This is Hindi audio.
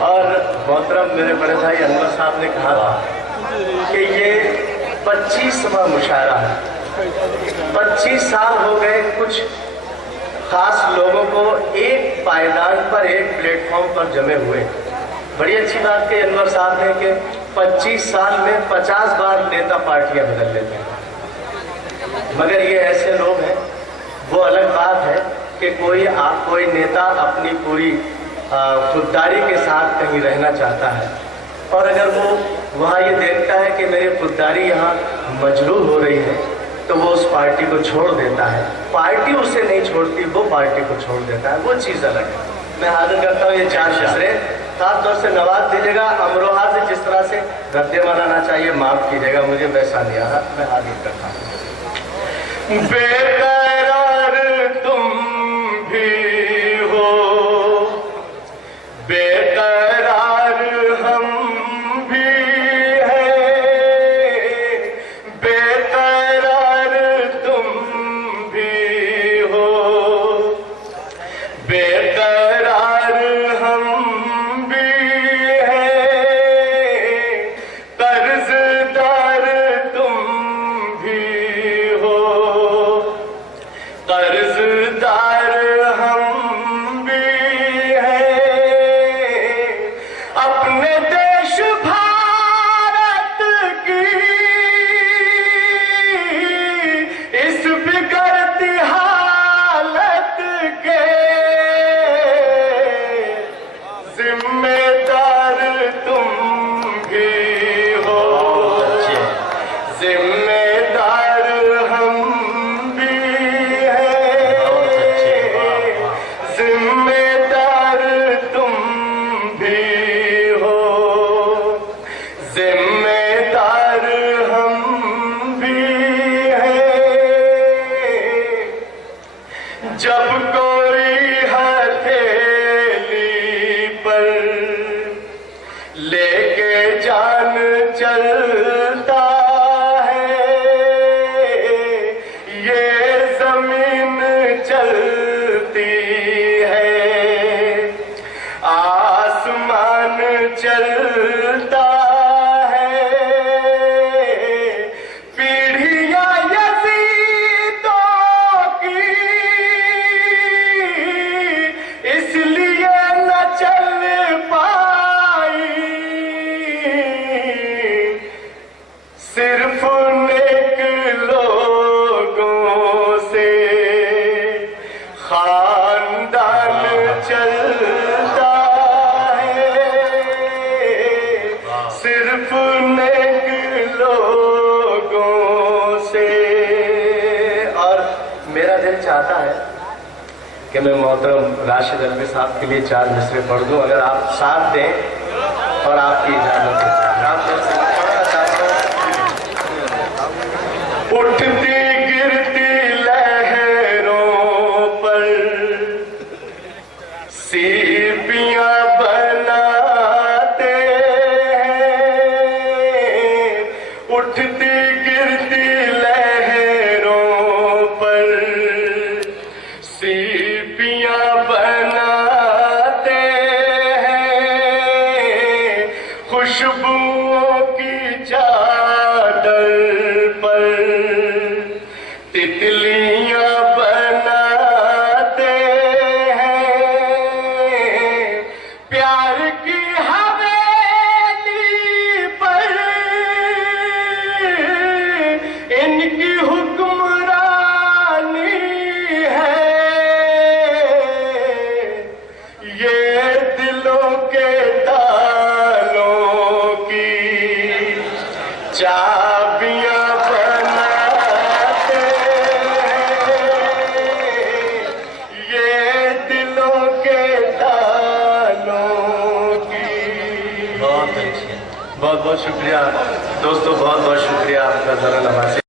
और मोहतरम मेरे बड़े भाई अनवर साहब ने कहा था कि ये 25वां मुशायरा है। 25 साल हो गए कुछ खास लोगों को एक पायदान पर, एक प्लेटफॉर्म पर जमे हुए। बड़ी अच्छी बात कही अनवर साहब ने कि 25 साल में 50 बार नेता पार्टियां बदल लेते हैं, मगर ये ऐसे लोग हैं। वो अलग बात है कि कोई नेता अपनी पूरी खुददारी के साथ कहीं रहना चाहता है, और अगर वो वहाँ ये देखता है कि मेरी खुददारी यहाँ मजरूह हो रही है, तो वो उस पार्टी को छोड़ देता है। पार्टी उसे नहीं छोड़ती, वो पार्टी को छोड़ देता है, वो चीज़ अलग है। मैं हाजिर करता हूँ ये 4 मिसरे, खास तौर से नवाज दीजिएगा। अमरोहा से जिस तरह से रद्दे मानाना चाहिए माफ़ कीजिएगा, मुझे वैसा नहीं आ रहा। मैं हाजिर करता हूँ। बेकरार तुम भी हो, बेकरार हम भी हैं, बेकरार तुम भी हो, बेकरार हम भी हैं, कर्जदार तुम भी हो, कर्जदार हम भी हैं, अपने देश भारत की इस बिगड़ती हालत के जिम्मेदार तुम भी हो, जिम्मेदार हम भी हैं, जिम्मेदार तुम भी हो, जिम्मेदार हम भी हैं। जब कोई हथेली पर लेके जान चलता है, ये जमीन चलती है, आसमान चलता है, पीढ़ियां यज़ीदों की इसलिए न चल पाई, सिर्फ नेक लोगों से खानदान चलता है, सिर्फ नेक लोगों से। और मेरा दिल चाहता है कि मैं मोहतरम राशिद अलवी साहब के लिए 4 मिसरे पढ़ दूं, अगर आप साथ दें और आपकी इजाजत है। उठती गिरती लहरों पर सीपियां बनाते हैं, उठती गिरती लहरों पर सीपियां बनाते हैं, खुशबुओं की चादर पर तितलियां बनाते हैं, प्यार की हवेली पर इनकी हुक्मरानी है, ये दिलों के तालों की चाबियां बनाते हैं, ये दिलों के तालों की। बहुत अच्छी, बहुत बहुत शुक्रिया दोस्तों, बहुत बहुत शुक्रिया आपका ज़रा नवाज़ी।